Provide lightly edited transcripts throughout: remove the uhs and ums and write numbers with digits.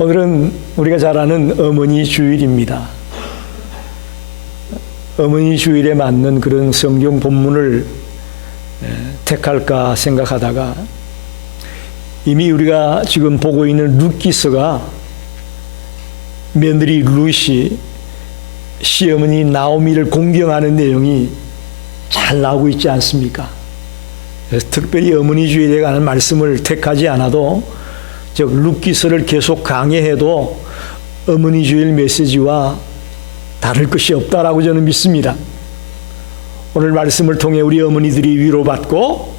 오늘은 우리가 잘 아는 어머니 주일입니다. 어머니 주일에 맞는 그런 성경 본문을 택할까 생각하다가 이미 우리가 지금 보고 있는 룻기서가 며느리 룻이 시어머니 나오미를 공경하는 내용이 잘 나오고 있지 않습니까? 그래서 특별히 어머니 주일에 관한 말씀을 택하지 않아도 즉 룻기서를 계속 강해해도 어머니 주일 메시지와 다를 것이 없다라고 저는 믿습니다. 오늘 말씀을 통해 우리 어머니들이 위로받고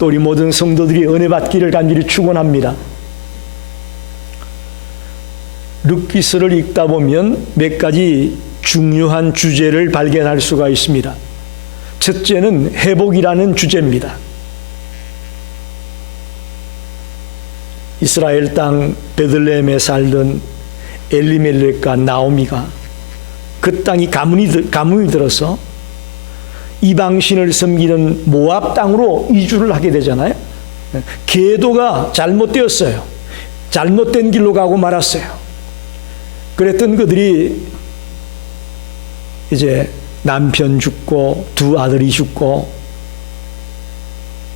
또 우리 모든 성도들이 은혜 받기를 간절히 축원합니다. 룻기서를 읽다 보면 몇 가지 중요한 주제를 발견할 수가 있습니다. 첫째는 회복이라는 주제입니다. 이스라엘 땅 베들레헴에 살던 엘리멜렉과 나오미가 그 땅이 가뭄이 들어서 이방신을 섬기는 모압 땅으로 이주를 하게 되잖아요. 계도가 잘못되었어요. 잘못된 길로 가고 말았어요. 그랬던 그들이 이제 남편 죽고 두 아들이 죽고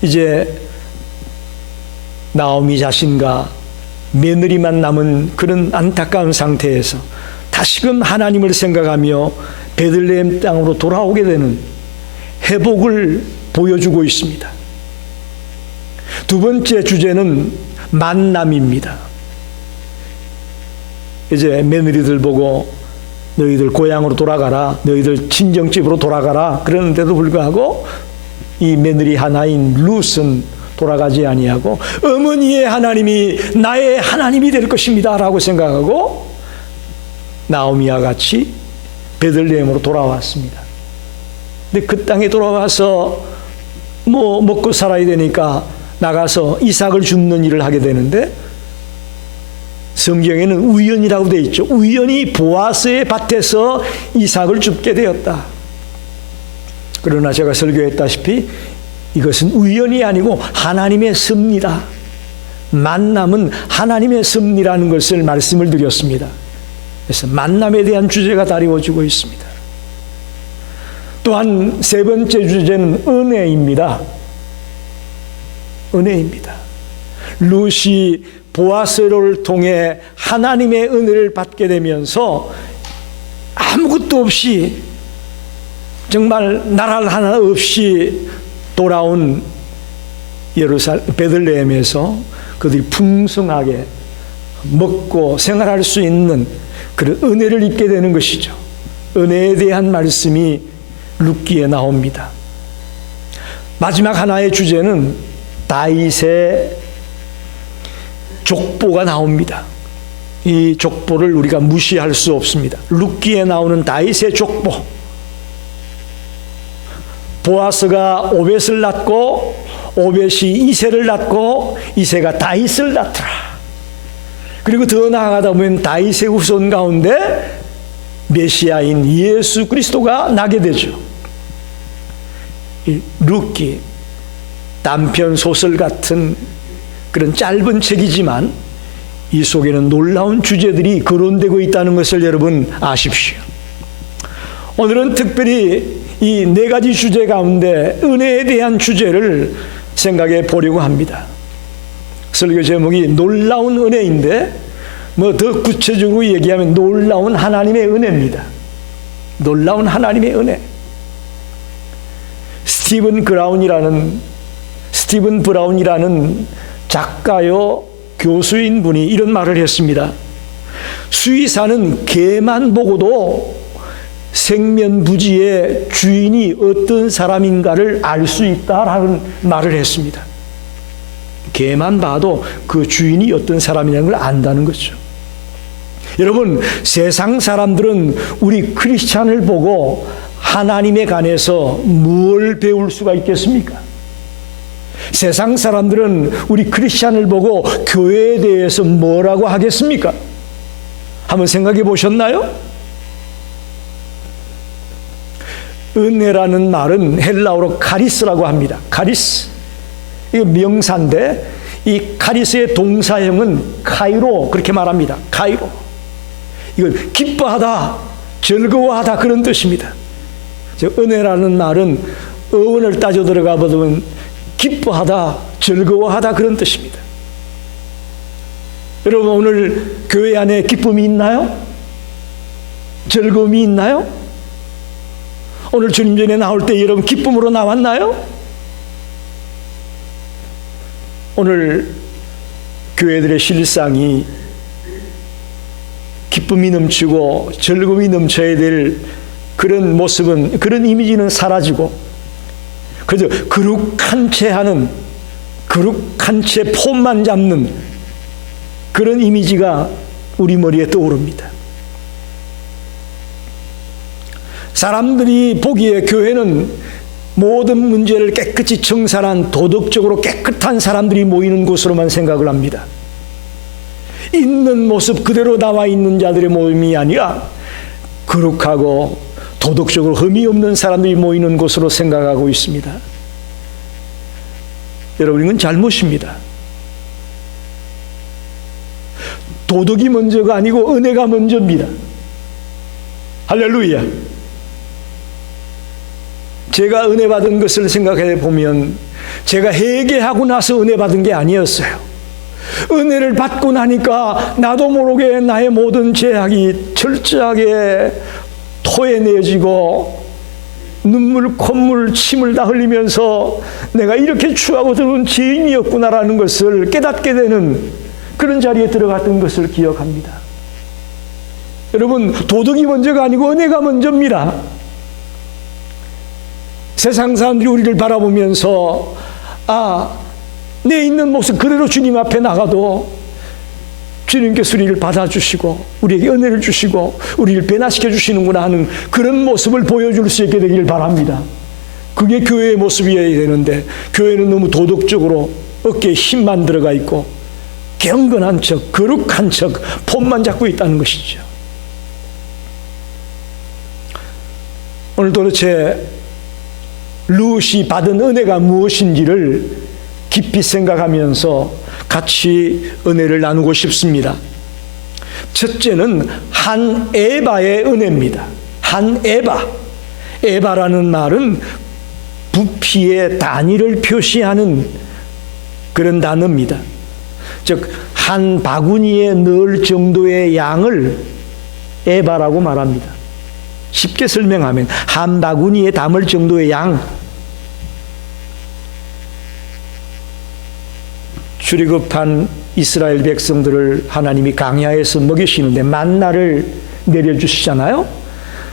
이제 나오미 자신과 며느리만 남은 그런 안타까운 상태에서 다시금 하나님을 생각하며 베들레헴 땅으로 돌아오게 되는 회복을 보여주고 있습니다. 두 번째 주제는 만남입니다. 이제 며느리들 보고 너희들 고향으로 돌아가라, 너희들 친정집으로 돌아가라 그러는데도 불구하고 이 며느리 하나인 룻은 돌아가지 아니하고 어머니의 하나님이 나의 하나님이 될 것입니다 라고 생각하고 나오미와 같이 베들레헴으로 돌아왔습니다. 근데 그 땅에 돌아와서 뭐 먹고 살아야 되니까 나가서 이삭을 줍는 일을 하게 되는데 성경에는 우연이라고 되어 있죠. 우연히 보아스의 밭에서 이삭을 줍게 되었다. 그러나 제가 설교했다시피 이것은 우연이 아니고 하나님의 섭리다. 만남은 하나님의 섭리라는 것을 말씀을 드렸습니다. 그래서 만남에 대한 주제가 다루어지고 있습니다. 또한 세 번째 주제는 은혜입니다. 은혜입니다. 룻이 보아스를 통해 하나님의 은혜를 받게 되면서 아무것도 없이 정말 나랄 하나 없이 돌아온 베들레헴에서 그들이 풍성하게 먹고 생활할 수 있는 그런 은혜를 입게 되는 것이죠. 은혜에 대한 말씀이 룻기에 나옵니다. 마지막 하나의 주제는 다윗의 족보가 나옵니다. 이 족보를 우리가 무시할 수 없습니다. 룻기에 나오는 다윗의 족보. 보아스가 오벳을 낳고 오벳이 이새를 낳고 이새가 다윗을 낳더라. 그리고 더 나아가다 보면 다윗의 후손 가운데 메시아인 예수 그리스도가 나게 되죠. 이 룻기 단편 소설 같은 그런 짧은 책이지만 이 속에는 놀라운 주제들이 거론되고 있다는 것을 여러분 아십시오. 오늘은 특별히 이 네 가지 주제 가운데 은혜에 대한 주제를 생각해 보려고 합니다. 설교 제목이 놀라운 은혜인데 뭐 더 구체적으로 얘기하면 놀라운 하나님의 은혜입니다. 놀라운 하나님의 은혜. 스티븐 브라운이라는 작가요 교수인 분이 이런 말을 했습니다. 수의사는 개만 보고도 생면부지의 주인이 어떤 사람인가를 알 수 있다라는 말을 했습니다. 개만 봐도 그 주인이 어떤 사람이라는 걸 안다는 거죠. 여러분, 세상 사람들은 우리 크리스찬을 보고 하나님에 관해서 뭘 배울 수가 있겠습니까? 세상 사람들은 우리 크리스찬을 보고 교회에 대해서 뭐라고 하겠습니까? 한번 생각해 보셨나요? 은혜라는 말은 헬라어로 카리스라고 합니다. 카리스. 이거 명사인데 이 카리스의 동사형은 카이로 그렇게 말합니다. 카이로. 이건 기뻐하다, 즐거워하다 그런 뜻입니다. 은혜라는 말은 어원을 따져 들어가 보면 기뻐하다, 즐거워하다 그런 뜻입니다. 여러분 오늘 교회 안에 기쁨이 있나요? 즐거움이 있나요? 오늘 주님 전에 나올 때 여러분 기쁨으로 나왔나요? 오늘 교회들의 실상이 기쁨이 넘치고 즐거움이 넘쳐야 될 그런 모습은, 그런 이미지는 사라지고 그저 거룩한 채 하는, 거룩한 채 폼만 잡는 그런 이미지가 우리 머리에 떠오릅니다. 사람들이 보기에 교회는 모든 문제를 깨끗이 청산한 도덕적으로 깨끗한 사람들이 모이는 곳으로만 생각을 합니다. 있는 모습 그대로 나와 있는 자들의 모임이 아니라 거룩하고 도덕적으로 흠이 없는 사람들이 모이는 곳으로 생각하고 있습니다. 여러분 이건 잘못입니다. 도덕이 먼저가 아니고 은혜가 먼저입니다. 할렐루야. 제가 은혜 받은 것을 생각해 보면 제가 회개하고 나서 은혜 받은 게 아니었어요. 은혜를 받고 나니까 나도 모르게 나의 모든 죄악이 철저하게 토해내지고 눈물, 콧물, 침을 다 흘리면서 내가 이렇게 추하고 들어온 죄인이었구나라는 것을 깨닫게 되는 그런 자리에 들어갔던 것을 기억합니다. 여러분 도덕이 먼저가 아니고 은혜가 먼저입니다. 세상 사람들이 우리를 바라보면서 내 있는 모습 그대로 주님 앞에 나가도 주님께서 우리를 받아주시고 우리에게 은혜를 주시고 우리를 변화시켜 주시는구나 하는 그런 모습을 보여줄 수 있게 되기를 바랍니다. 그게 교회의 모습이어야 되는데 교회는 너무 도덕적으로 어깨에 힘만 들어가 있고 경건한 척, 거룩한 척 폼만 잡고 있다는 것이죠. 오늘 도대체 룻이 받은 은혜가 무엇인지를 깊이 생각하면서 같이 은혜를 나누고 싶습니다. 첫째는 한 에바의 은혜입니다. 한 에바. 에바라는 말은 부피의 단위를 표시하는 그런 단어입니다. 즉, 한 바구니에 넣을 정도의 양을 에바라고 말합니다. 쉽게 설명하면 한 바구니에 담을 정도의 양. 출애굽한 이스라엘 백성들을 하나님이 광야에서 먹이시는데 만나를 내려주시잖아요.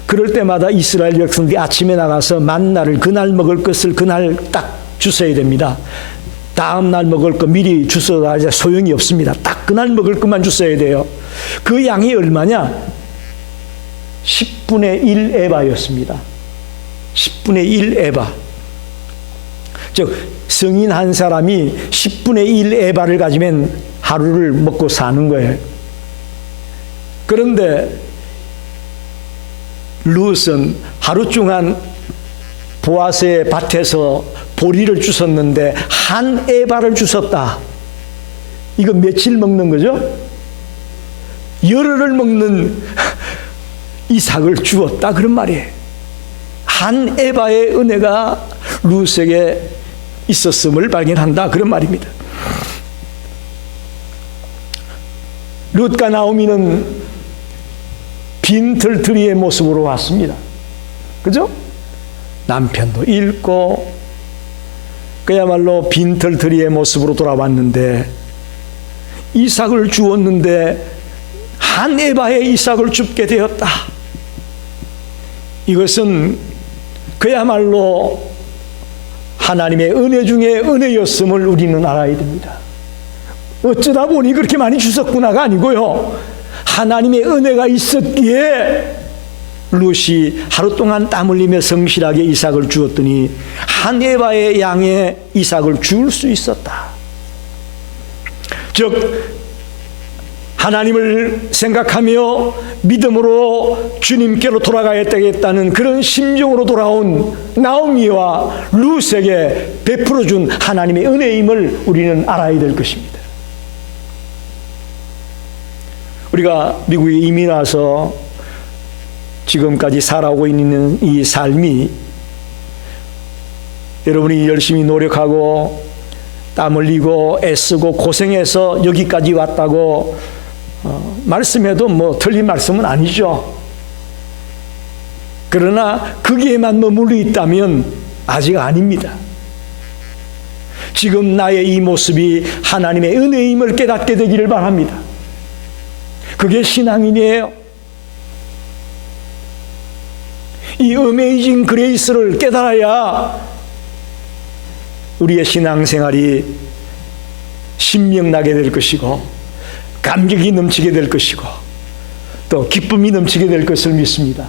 그럴 때마다 이스라엘 백성들이 아침에 나가서 만나를 그날 먹을 것을 그날 딱 주셔야 됩니다. 다음 날 먹을 거 미리 주셔야 소용이 없습니다. 딱 그날 먹을 것만 주셔야 돼요. 그 양이 얼마냐? 10분의 1 에바였습니다. 10분의 1 에바. 즉 성인 한 사람이 10분의 1 에바를 가지면 하루를 먹고 사는 거예요. 그런데 룻은 하루 동안 보아스의 밭에서 보리를 주셨는데 한 에바를 주셨다. 이거 며칠 먹는 거죠? 열흘을 먹는 이삭을 주었다 그런 말이에요. 한 에바의 은혜가 룻에게 있었음을 발견한다 그런 말입니다. 룻과 나오미는 빈털터리의 모습으로 왔습니다. 그죠? 남편도 잃고 그야말로 빈털터리의 모습으로 돌아왔는데 이삭을 주었는데 한 에바의 이삭을 줍게 되었다. 이것은 그야말로 하나님의 은혜 중에 은혜였음을 우리는 알아야 됩니다. 어쩌다 보니 그렇게 많이 주셨구나가 아니고요. 하나님의 은혜가 있었기에 룻이 하루 동안 땀 흘리며 성실하게 이삭을 주었더니 한 에바의 양의 이삭을 줄 수 있었다. 즉 하나님을 생각하며 믿음으로 주님께로 돌아가야 되겠다는 그런 심정으로 돌아온 나오미와 룻에게 베풀어준 하나님의 은혜임을 우리는 알아야 될 것입니다. 우리가 미국에 이민 와서 지금까지 살아오고 있는 이 삶이 여러분이 열심히 노력하고 땀 흘리고 애쓰고 고생해서 여기까지 왔다고 말씀해도 뭐 틀린 말씀은 아니죠. 그러나 거기에만 머물러 있다면 아직 아닙니다. 지금 나의 이 모습이 하나님의 은혜임을 깨닫게 되기를 바랍니다. 그게 신앙인이에요. 이 어메이징 그레이스를 깨달아야 우리의 신앙생활이 신명나게 될 것이고 감격이 넘치게 될 것이고 또 기쁨이 넘치게 될 것을 믿습니다.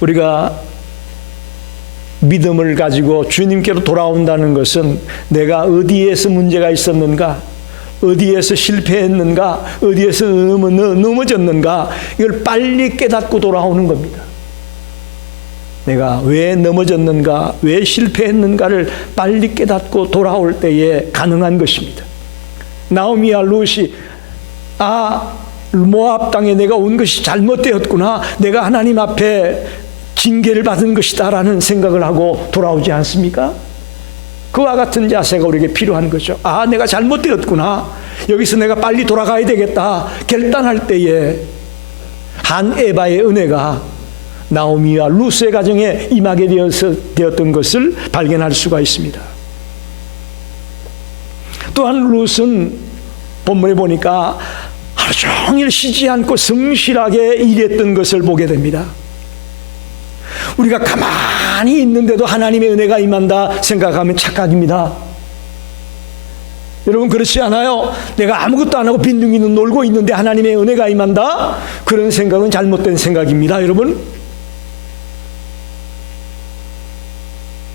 우리가 믿음을 가지고 주님께로 돌아온다는 것은 내가 어디에서 문제가 있었는가, 어디에서 실패했는가, 어디에서 넘어졌는가, 이걸 빨리 깨닫고 돌아오는 겁니다. 내가 왜 넘어졌는가, 왜 실패했는가를 빨리 깨닫고 돌아올 때에 가능한 것입니다. 나오미와 룻이 모압 땅에 내가 온 것이 잘못되었구나, 내가 하나님 앞에 징계를 받은 것이다 라는 생각을 하고 돌아오지 않습니까? 그와 같은 자세가 우리에게 필요한 거죠. 내가 잘못되었구나, 여기서 내가 빨리 돌아가야 되겠다 결단할 때에 한 에바의 은혜가 나오미와 룻의 가정에 임하게 되었던 것을 발견할 수가 있습니다. 또한 룻은 본문에 보니까 하루 종일 쉬지 않고 성실하게 일했던 것을 보게 됩니다. 우리가 가만히 있는데도 하나님의 은혜가 임한다 생각하면 착각입니다. 여러분 그렇지 않아요? 내가 아무것도 안 하고 빈둥이 놀고 있는데 하나님의 은혜가 임한다? 그런 생각은 잘못된 생각입니다. 여러분,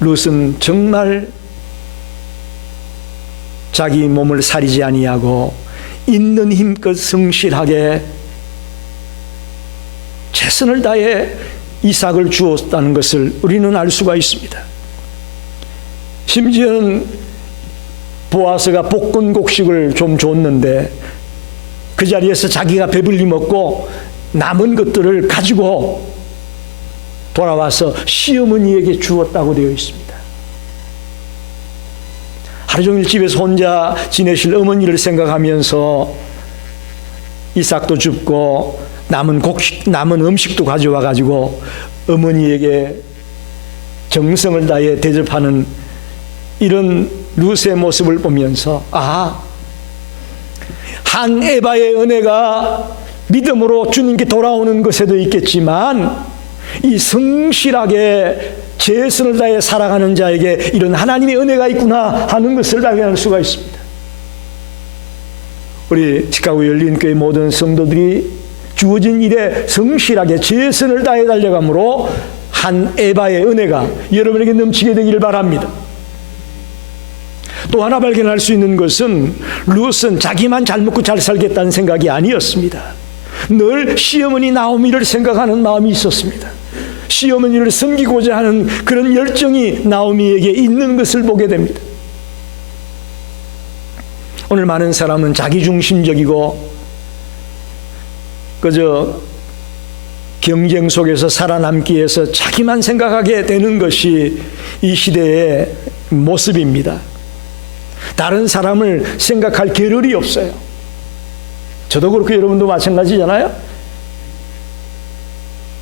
룻은 정말 자기 몸을 사리지 아니하고 있는 힘껏 성실하게 최선을 다해 이삭을 주었다는 것을 우리는 알 수가 있습니다. 심지어는 보아스가 볶은 곡식을 좀 줬는데 그 자리에서 자기가 배불리 먹고 남은 것들을 가지고 돌아와서 시어머니에게 주었다고 되어 있습니다. 하루 종일 집에서 혼자 지내실 어머니를 생각하면서 이삭도 줍고 남은 음식도 가져와 가지고 어머니에게 정성을 다해 대접하는 이런 룻의 모습을 보면서 한 에바의 은혜가 믿음으로 주님께 돌아오는 것에도 있겠지만 이 성실하게 최선을 다해 살아가는 자에게 이런 하나님의 은혜가 있구나 하는 것을 발견할 수가 있습니다. 우리 시카고 열린교회 모든 성도들이 주어진 일에 성실하게 최선을 다해 달려감으로 한 에바의 은혜가 여러분에게 넘치게 되기를 바랍니다. 또 하나 발견할 수 있는 것은 룻은 자기만 잘 먹고 잘 살겠다는 생각이 아니었습니다. 늘 시어머니 나오미를 생각하는 마음이 있었습니다. 시어머니를 섬기고자 하는 그런 열정이 나오미에게 있는 것을 보게 됩니다. 오늘 많은 사람은 자기중심적이고 그저 경쟁 속에서 살아남기 위해서 자기만 생각하게 되는 것이 이 시대의 모습입니다. 다른 사람을 생각할 겨를이 없어요. 저도 그렇고 여러분도 마찬가지잖아요.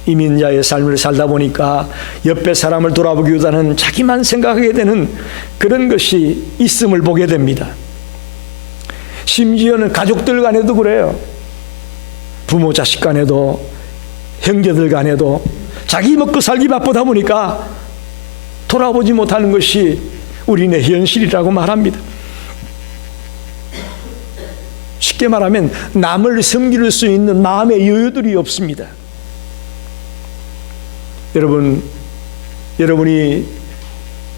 이민자의 삶을 살다 보니까 옆에 사람을 돌아보기보다는 자기만 생각하게 되는 그런 것이 있음을 보게 됩니다. 심지어는 가족들 간에도 그래요. 부모 자식 간에도 형제들 간에도 자기 먹고 살기 바쁘다 보니까 돌아보지 못하는 것이 우리네 현실이라고 말합니다. 쉽게 말하면 남을 섬길 수 있는 마음의 여유들이 없습니다. 여러분이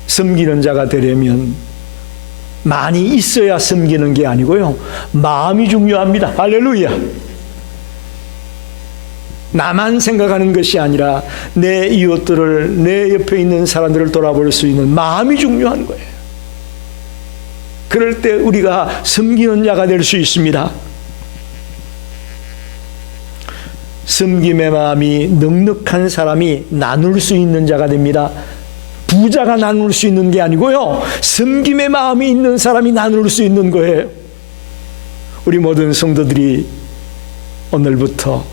섬기는 자가 되려면 많이 있어야 섬기는 게 아니고요, 마음이 중요합니다. 할렐루야. 나만 생각하는 것이 아니라 내 이웃들을, 내 옆에 있는 사람들을 돌아볼 수 있는 마음이 중요한 거예요. 그럴 때 우리가 섬기는 자가 될 수 있습니다. 섬김의 마음이 넉넉한 사람이 나눌 수 있는 자가 됩니다. 부자가 나눌 수 있는 게 아니고요, 섬김의 마음이 있는 사람이 나눌 수 있는 거예요. 우리 모든 성도들이 오늘부터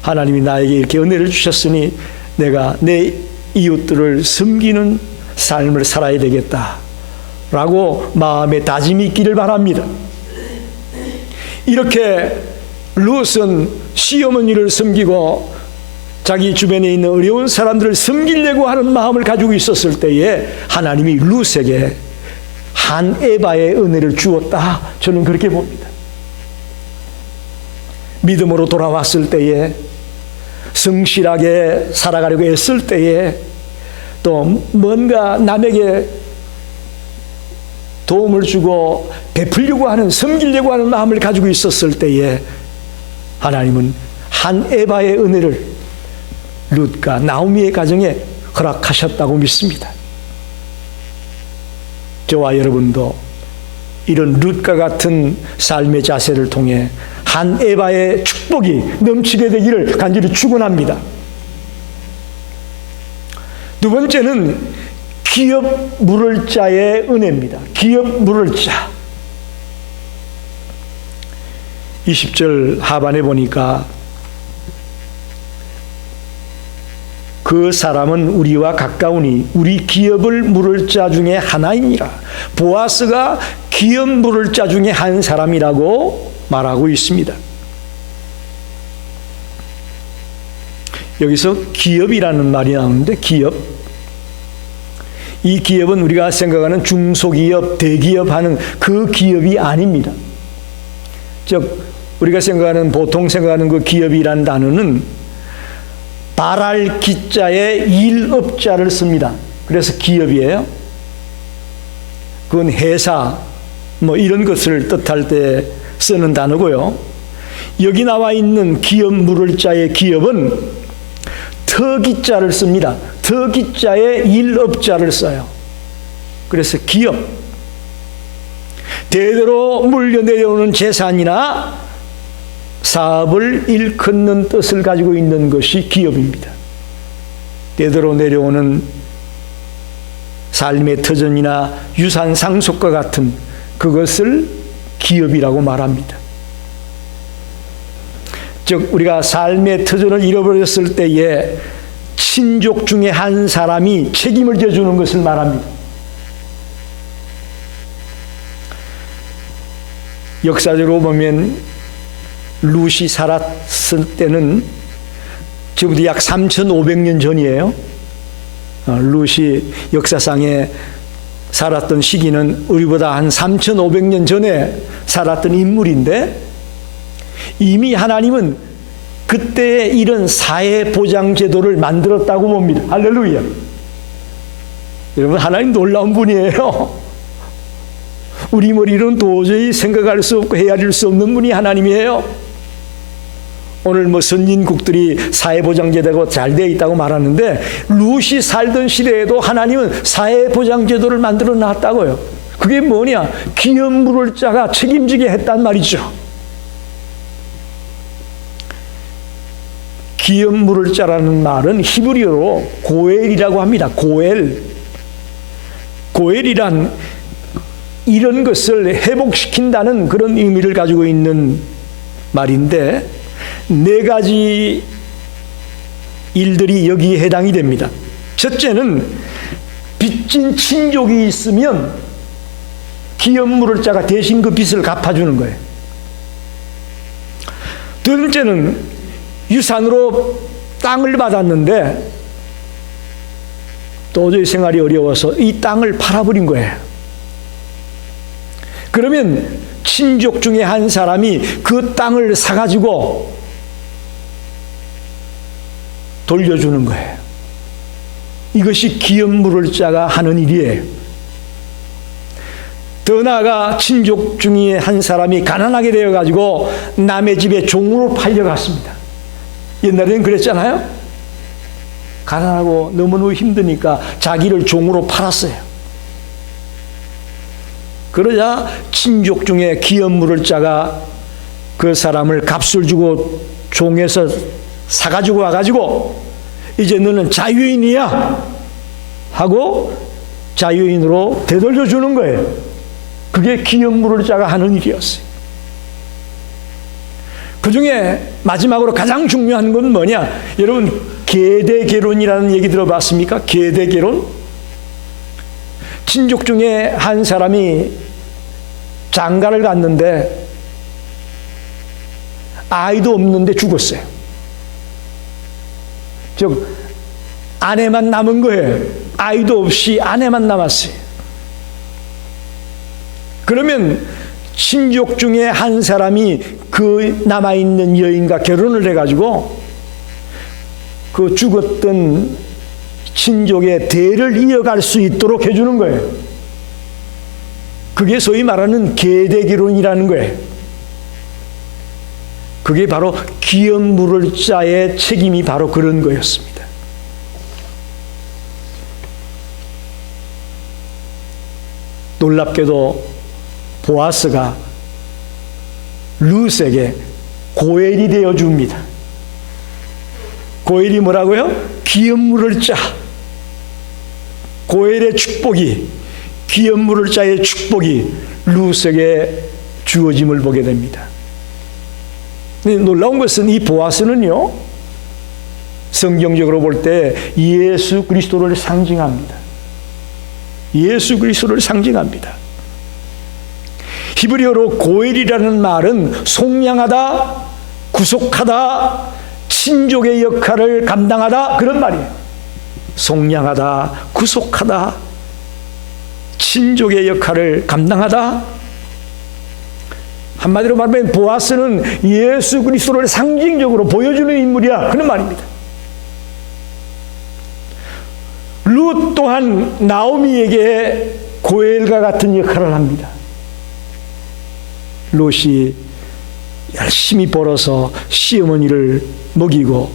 하나님이 나에게 이렇게 은혜를 주셨으니 내가 내 이웃들을 섬기는 삶을 살아야 되겠다라고 마음에 다짐이 있기를 바랍니다. 이렇게 룻은 시어머니를 섬기고 자기 주변에 있는 어려운 사람들을 섬기려고 하는 마음을 가지고 있었을 때에 하나님이 룻에게 한 에바의 은혜를 주었다. 저는 그렇게 봅니다. 믿음으로 돌아왔을 때에, 성실하게 살아가려고 했을 때에, 또 뭔가 남에게 도움을 주고 베풀려고 하는, 섬기려고 하는 마음을 가지고 있었을 때에 하나님은 한 에바의 은혜를 룻과 나오미의 가정에 허락하셨다고 믿습니다. 저와 여러분도 이런 룻과 같은 삶의 자세를 통해 한 에바의 축복이 넘치게 되기를 간절히 축원합니다. 두 번째는 기업 물을 자의 은혜입니다. 기업 물을 자. 20절 하반에 보니까 그 사람은 우리와 가까우니 우리 기업을 물을 자 중에 하나이니라. 보아스가 기업 물을 자 중에 한 사람이라고 말하고 있습니다. 여기서 기업이라는 말이 나오는데, 기업, 이 기업은 우리가 생각하는 중소기업, 대기업 하는 그 기업이 아닙니다. 즉 우리가 보통 생각하는 그 기업이라는 단어는 발할 기자에 일업자를 씁니다. 그래서 기업이에요. 그건 회사 이런 것을 뜻할 때 쓰는 단어고요. 여기 나와 있는 기업 물을 자의 기업은 터기자를 씁니다. 터기자에 일업자를 써요. 그래서 기업, 대대로 물려내려오는 재산이나 사업을 일컫는 뜻을 가지고 있는 것이 기업입니다. 대대로 내려오는 삶의 터전이나 유산 상속과 같은 그것을 기업이라고 말합니다. 즉 우리가 삶의 터전을 잃어버렸을 때에 친족 중에 한 사람이 책임을 져주는 것을 말합니다. 역사적으로 보면 룻이 살았을 때는 지금부터 약 3,500년 전이에요. 룻이 역사상에 살았던 시기는 우리보다 한 3,500년 전에 살았던 인물인데, 이미 하나님은 그때에 이런 사회보장제도를 만들었다고 봅니다. 할렐루야. 여러분, 하나님 놀라운 분이에요. 우리 머리로는 도저히 생각할 수 없고 헤아릴 수 없는 분이 하나님이에요. 오늘 선진국들이 사회보장제도가 잘 되어 있다고 말하는데, 룻이 살던 시대에도 하나님은 사회보장제도를 만들어 놨다고요. 그게 뭐냐? 기업 물을 자가 책임지게 했단 말이죠. 기업 물을 자라는 말은 히브리어로 고엘이라고 합니다. 고엘이란 이런 것을 회복시킨다는 그런 의미를 가지고 있는 말인데, 네 가지 일들이 여기에 해당이 됩니다. 첫째는 빚진 친족이 있으면 기업 물을 자가 대신 그 빚을 갚아주는 거예요. 두 번째는 유산으로 땅을 받았는데 도저히 생활이 어려워서 이 땅을 팔아버린 거예요. 그러면 친족 중에 한 사람이 그 땅을 사가지고 돌려주는 거예요. 이것이 기업 물을 자가 하는 일이에요. 더 나아가 친족 중에 한 사람이 가난하게 되어가지고 남의 집에 종으로 팔려갔습니다. 옛날에는 그랬잖아요. 가난하고 너무너무 힘드니까 자기를 종으로 팔았어요. 그러자 친족 중에 기업물을 짜가 그 사람을 값을 주고 종에서 사가지고 와가지고 이제 너는 자유인이야 하고 자유인으로 되돌려 주는 거예요. 그게 기업물을 짜가 하는 일이었어요. 그 중에 마지막으로 가장 중요한 건 뭐냐? 여러분, 계대결혼이라는 얘기 들어봤습니까? 계대결혼? 친족 중에 한 사람이 장가를 갔는데 아이도 없는데 죽었어요. 즉 아내만 남은 거예요. 아이도 없이 아내만 남았어요. 그러면 친족 중에 한 사람이 그 남아있는 여인과 결혼을 해가지고 그 죽었던 친족의 대를 이어갈 수 있도록 해주는 거예요. 그게 소위 말하는 계대결혼이라는 거예요. 그게 바로 기업물을 짜의 책임이 바로 그런 거였습니다. 놀랍게도 보아스가 룻에게 고엘이 되어줍니다. 고엘이 뭐라고요? 기업물을 짜. 고엘의 축복이, 기업물을 짜의 축복이 룻에게 주어짐을 보게 됩니다. 놀라운 것은 이 보아스는요, 성경적으로 볼 때 예수 그리스도를 상징합니다. 예수 그리스도를 상징합니다. 히브리어로 고엘이라는 말은 속량하다, 구속하다, 친족의 역할을 감당하다, 그런 말이에요. 속량하다, 구속하다, 친족의 역할을 감당하다. 한마디로 말하면 보아스는 예수 그리스도를 상징적으로 보여주는 인물이야, 그런 말입니다. 룻 또한 나오미에게 고엘과 같은 역할을 합니다. 룻이 열심히 벌어서 시어머니를 먹이고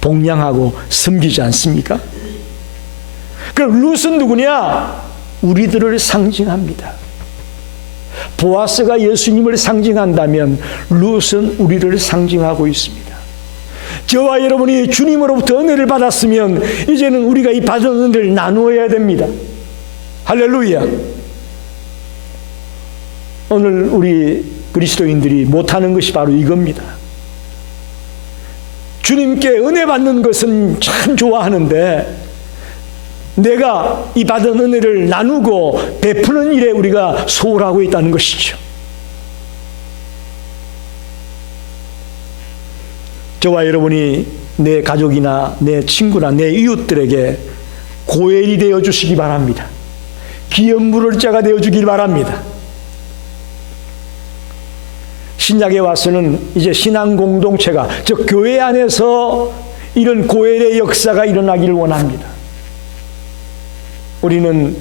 복양하고 섬기지 않습니까? 그럼 룻은 누구냐? 우리들을 상징합니다. 보아스가 예수님을 상징한다면 룻은 우리를 상징하고 있습니다. 저와 여러분이 주님으로부터 은혜를 받았으면 이제는 우리가 이 받은 은혜를 나누어야 됩니다. 할렐루야. 오늘 우리 그리스도인들이 못하는 것이 바로 이겁니다. 주님께 은혜 받는 것은 참 좋아하는데 내가 이 받은 은혜를 나누고 베푸는 일에 우리가 소홀하고 있다는 것이죠. 저와 여러분이 내 가족이나 내 친구나 내 이웃들에게 고엘이 되어 주시기 바랍니다. 기업물을 자가 되어 주길 바랍니다. 신약에 와서는 이제 신앙 공동체가, 즉 교회 안에서 이런 고엘의 역사가 일어나기를 원합니다. 우리는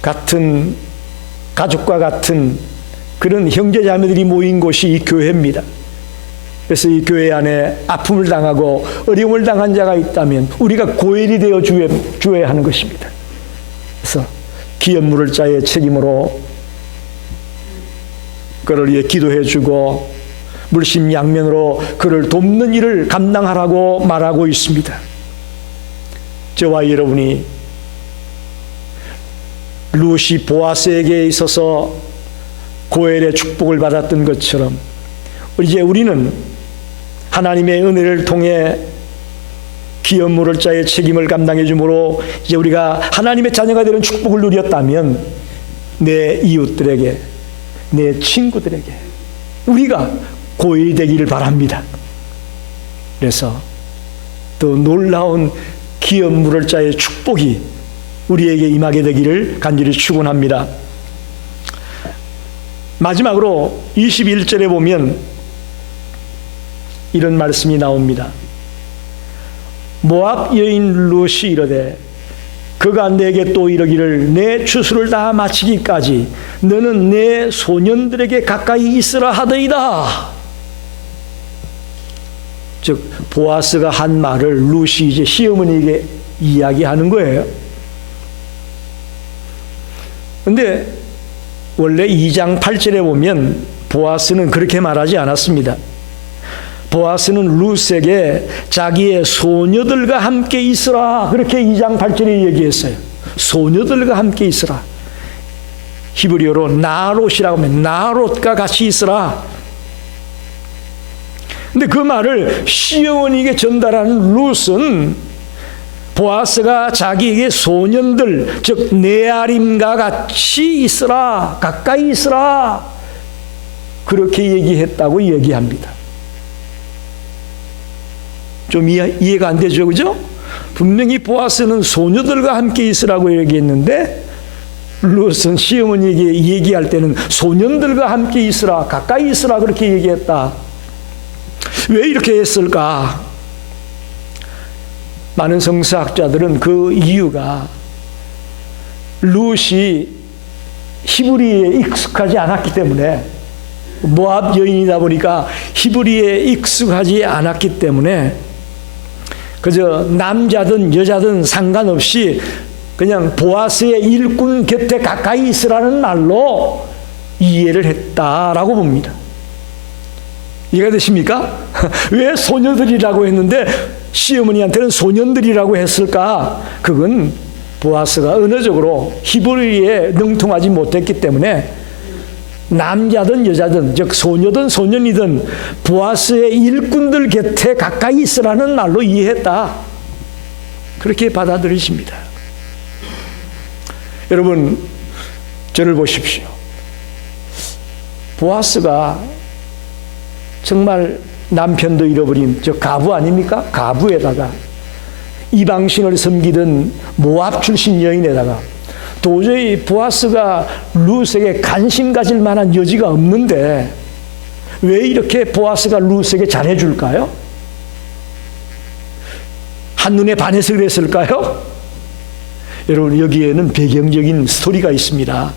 같은 가족과 같은 그런 형제자매들이 모인 곳이 이 교회입니다. 그래서 이 교회 안에 아픔을 당하고 어려움을 당한 자가 있다면 우리가 고엘이 되어 주어야 하는 것입니다. 그래서 기업물을 자의 책임으로 그를 위해 기도해 주고 물심양면으로 그를 돕는 일을 감당하라고 말하고 있습니다. 저와 여러분이 룻이 보아스에게 있어서 고엘의 축복을 받았던 것처럼 이제 우리는 하나님의 은혜를 통해 기업물을 자의 책임을 감당해 주므로 이제 우리가 하나님의 자녀가 되는 축복을 누렸다면 내 이웃들에게, 내 친구들에게 우리가 고엘이 되기를 바랍니다. 그래서 또 놀라운 기업물을 자의 축복이 우리에게 임하게 되기를 간절히 축원합니다. 마지막으로 21절에 보면 이런 말씀이 나옵니다. 모압 여인 룻이 이르되 그가 내게 또 이르기를 내 추수를 다 마치기까지 너는 내 소년들에게 가까이 있으라 하더이다. 즉 보아스가 한 말을 룻이 이제 시어머니에게 이야기하는 거예요. 근데 원래 2장 8절에 보면 보아스는 그렇게 말하지 않았습니다. 보아스는 룻에게 자기의 소녀들과 함께 있으라, 그렇게 2장 8절에 얘기했어요. 소녀들과 함께 있으라. 히브리어로 나롯이라고 하면 나롯과 같이 있으라. 근데 그 말을 시어머니에게 전달하는 룻은 보아스가 자기에게 소년들, 즉 네아림과 같이 있으라, 가까이 있으라, 그렇게 얘기했다고 얘기합니다. 좀 이해가 안 되죠, 그죠? 분명히 보아스는 소녀들과 함께 있으라고 얘기했는데 룻은 시어머니에게 얘기할 때는 소년들과 함께 있으라, 가까이 있으라, 그렇게 얘기했다. 왜 이렇게 했을까? 많은 성서학자들은 그 이유가 룻이 히브리에 익숙하지 않았기 때문에, 모압 여인이다 보니까 히브리에 익숙하지 않았기 때문에 그저 남자든 여자든 상관없이 그냥 보아스의 일꾼 곁에 가까이 있으라는 말로 이해를 했다라고 봅니다. 이해가 되십니까? 왜 소녀들이라고 했는데 시어머니한테는 소년들이라고 했을까? 그건 보아스가 언어적으로 히브리에 능통하지 못했기 때문에 남자든 여자든, 즉 소녀든 소년이든 보아스의 일꾼들 곁에 가까이 있으라는 말로 이해했다, 그렇게 받아들이십니다. 여러분, 저를 보십시오. 보아스가 정말 남편도 잃어버린 저 가부 아닙니까? 가부에다가 이방신을 섬기던 모압 출신 여인에다가 도저히 보아스가 룻에게 관심 가질 만한 여지가 없는데 왜 이렇게 보아스가 룻에게 잘해줄까요? 한눈에 반해서 그랬을까요? 여러분, 여기에는 배경적인 스토리가 있습니다.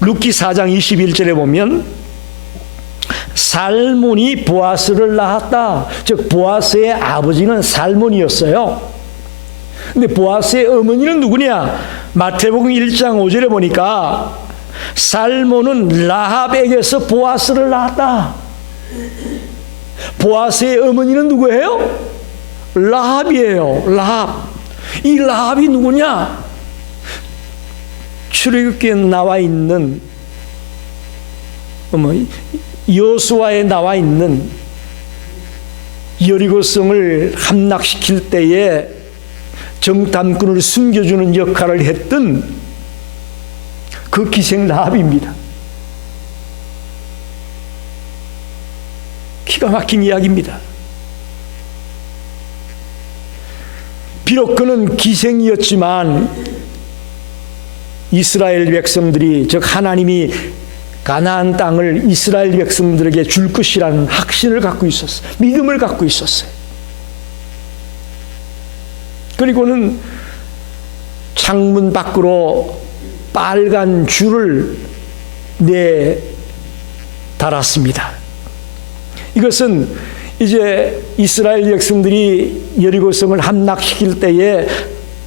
룻기 4장 21절에 보면 살몬이 보아스를 낳았다. 즉 보아스의 아버지는 살몬이었어요. 근데 보아스의 어머니는 누구냐? 마태복음 1장 5절에 보니까 살몬은 라합에게서 보아스를 낳았다. 보아스의 어머니는 누구예요? 라합이에요. 라합. 이 라합이 누구냐? 출애굽기에 나와 있는 여호수아에 나와 있는 여리고성을 함락시킬 때에 정탐꾼을 숨겨주는 역할을 했던 그 기생 라합입니다. 기가 막힌 이야기입니다. 비록 그는 기생이었지만 이스라엘 백성들이, 즉 하나님이 가나안 땅을 이스라엘 백성들에게 줄 것이라는 확신을 갖고 있었어요. 믿음을 갖고 있었어요. 그리고는 창문 밖으로 빨간 줄을 달았습니다. 이것은 이제 이스라엘 백성들이 여리고성을 함락시킬 때에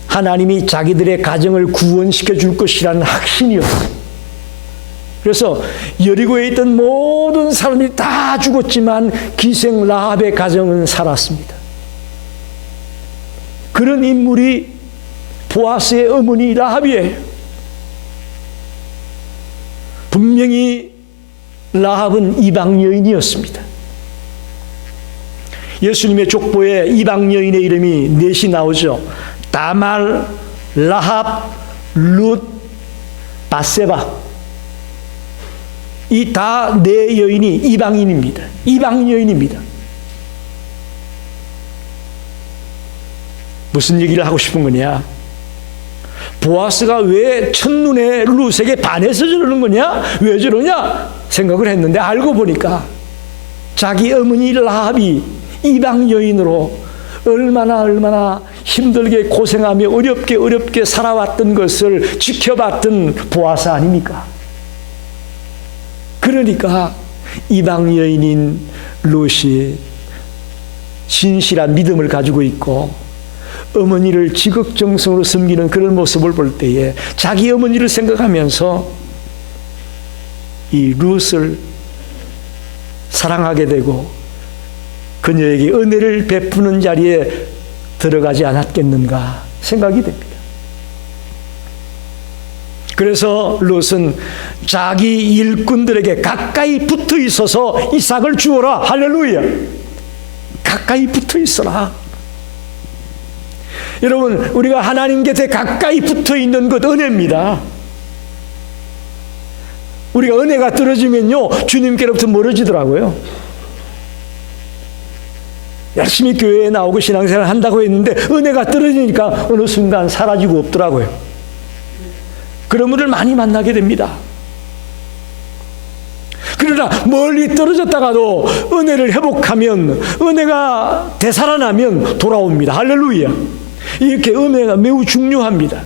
하나님이 자기들의 가정을 구원시켜 줄 것이라는 확신이었어요. 그래서 여리고에 있던 모든 사람들이 다 죽었지만 기생 라합의 가정은 살았습니다. 그런 인물이 보아스의 어머니 라합이에요. 분명히 라합은 이방 여인이었습니다. 예수님의 족보에 이방 여인의 이름이 넷이 나오죠. 다말, 라합, 룻, 바세바. 이 다 네 여인이 이방인입니다. 이방 여인입니다. 무슨 얘기를 하고 싶은 거냐? 보아스가 왜 첫눈에 룻에게 반해서 저러는 거냐? 왜 저러냐? 생각을 했는데 알고 보니까 자기 어머니 라합이 이방 여인으로 얼마나 힘들게 고생하며 어렵게 살아왔던 것을 지켜봤던 보아스 아닙니까? 그러니까 이방 여인인 룻이 진실한 믿음을 가지고 있고 어머니를 지극정성으로 섬기는 그런 모습을 볼 때에 자기 어머니를 생각하면서 이 룻을 사랑하게 되고 그녀에게 은혜를 베푸는 자리에 들어가지 않았겠는가 생각이 됩니다. 그래서 룻은 자기 일꾼들에게 가까이 붙어 있어서 이삭을 주어라. 할렐루야. 가까이 붙어 있어라. 여러분, 우리가 하나님 곁에 가까이 붙어 있는 것 은혜입니다. 우리가 은혜가 떨어지면요, 주님께로부터 멀어지더라고요. 열심히 교회에 나오고 신앙생활 한다고 했는데 은혜가 떨어지니까 어느 순간 사라지고 없더라고요. 그런 분들 많이 만나게 됩니다. 그러나 멀리 떨어졌다가도 은혜를 회복하면, 은혜가 되살아나면 돌아옵니다. 할렐루야. 이렇게 은혜가 매우 중요합니다.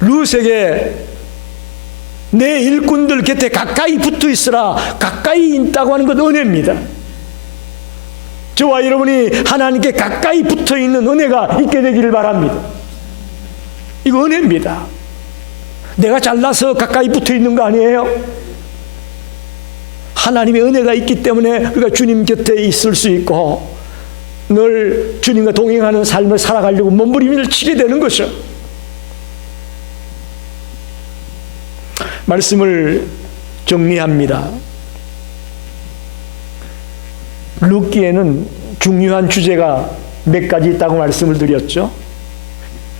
룻에게 내 일꾼들 곁에 가까이 붙어 있으라, 가까이 있다고 하는 것 은혜입니다. 저와 여러분이 하나님께 가까이 붙어 있는 은혜가 있게 되기를 바랍니다. 이거 은혜입니다. 내가 잘나서 가까이 붙어 있는 거 아니에요? 하나님의 은혜가 있기 때문에 우리가 주님 곁에 있을 수 있고 늘 주님과 동행하는 삶을 살아가려고 몸부림을 치게 되는 것이죠. 말씀을 정리합니다. 룻기에는 중요한 주제가 몇 가지 있다고 말씀을 드렸죠.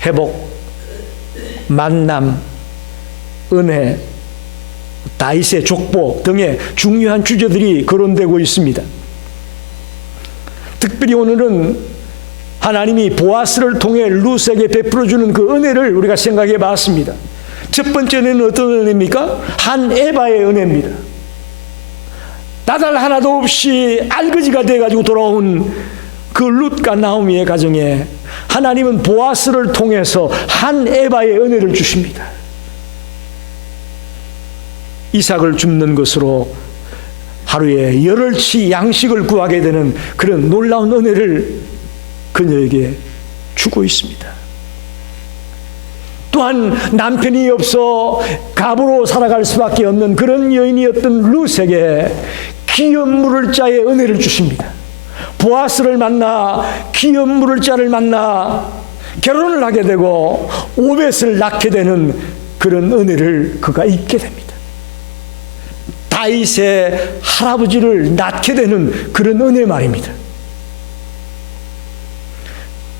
회복, 만남, 은혜, 다윗의 족보 등의 중요한 주제들이 거론되고 있습니다. 특별히 오늘은 하나님이 보아스를 통해 룻에게 베풀어주는 그 은혜를 우리가 생각해 봤습니다. 첫 번째 은혜는 어떤 은혜입니까? 한 에바의 은혜입니다. 나달 하나도 없이 알거지가 돼가지고 돌아온 그 룻과 나오미의 가정에 하나님은 보아스를 통해서 한 에바의 은혜를 주십니다. 이삭을 줍는 것으로 하루에 열흘치 양식을 구하게 되는 그런 놀라운 은혜를 그녀에게 주고 있습니다. 또한 남편이 없어 갑으로 살아갈 수밖에 없는 그런 여인이었던 룻에게 기업 물을 자의 은혜를 주십니다. 보아스를 만나 기업 물을 자를 만나 결혼을 하게 되고 오벳을 낳게 되는 그런 은혜를 그가 잊게 됩니다. 다윗의 할아버지를 낳게 되는 그런 은혜 말입니다.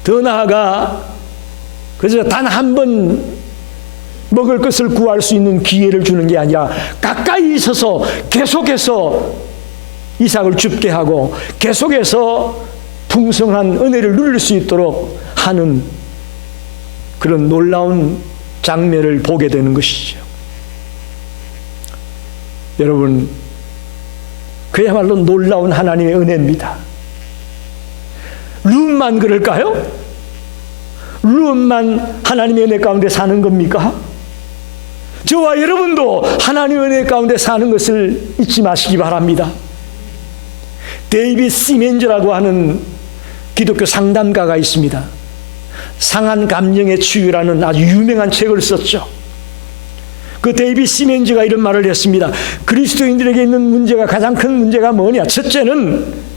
더 나아가 그래서 단 한 번 먹을 것을 구할 수 있는 기회를 주는 게 아니라 가까이 있어서 계속해서 이삭을 줍게 하고 계속해서 풍성한 은혜를 누릴 수 있도록 하는 그런 놀라운 장면을 보게 되는 것이죠. 여러분, 그야말로 놀라운 하나님의 은혜입니다. 룻만 그럴까요? 룻만 하나님의 은혜 가운데 사는 겁니까? 저와 여러분도 하나님의 은혜 가운데 사는 것을 잊지 마시기 바랍니다. 데이빗 시멘즈라고 하는 기독교 상담가가 있습니다. 상한 감정의 치유라는 아주 유명한 책을 썼죠. 그 데이빗 시멘즈가 이런 말을 했습니다. 그리스도인들에게 있는 문제가, 가장 큰 문제가 뭐냐? 첫째는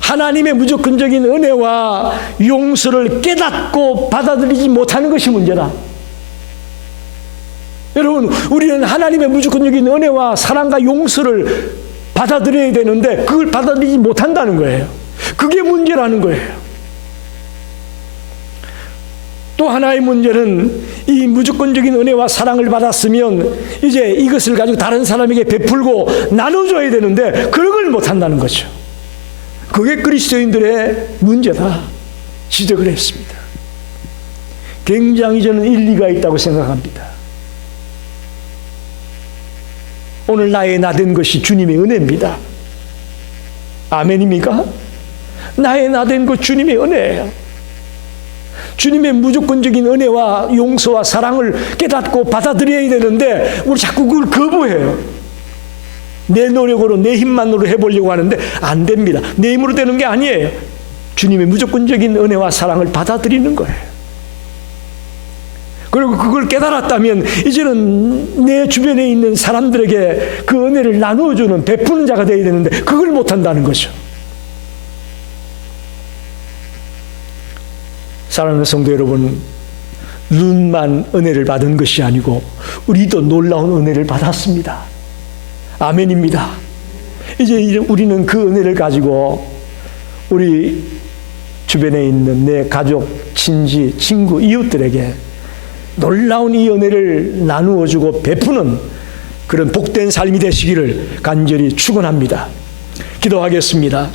하나님의 무조건적인 은혜와 용서를 깨닫고 받아들이지 못하는 것이 문제다. 여러분, 우리는 하나님의 무조건적인 은혜와 사랑과 용서를 받아들여야 되는데 그걸 받아들이지 못한다는 거예요. 그게 문제라는 거예요. 또 하나의 문제는 이 무조건적인 은혜와 사랑을 받았으면 이제 이것을 가지고 다른 사람에게 베풀고 나눠줘야 되는데 그런 걸 못한다는 거죠. 그게 그리스도인들의 문제다 지적을 했습니다. 굉장히 저는 일리가 있다고 생각합니다. 오늘 나의 나된 것이 주님의 은혜입니다. 아멘입니까? 나의 나된 것 주님의 은혜예요. 주님의 무조건적인 은혜와 용서와 사랑을 깨닫고 받아들여야 되는데 우리 자꾸 그걸 거부해요. 내 노력으로 내 힘만으로 해보려고 하는데 안 됩니다. 내 힘으로 되는 게 아니에요. 주님의 무조건적인 은혜와 사랑을 받아들이는 거예요. 그리고 그걸 깨달았다면 이제는 내 주변에 있는 사람들에게 그 은혜를 나누어주는 베푸는 자가 되어야 되는데 그걸 못한다는 거죠. 사랑하는 성도 여러분, 룬만 은혜를 받은 것이 아니고 우리도 놀라운 은혜를 받았습니다. 아멘입니다. 이제 우리는 그 은혜를 가지고 우리 주변에 있는 내 가족, 친지, 친구, 이웃들에게 놀라운 이 은혜를 나누어주고 베푸는 그런 복된 삶이 되시기를 간절히 축원합니다. 기도하겠습니다.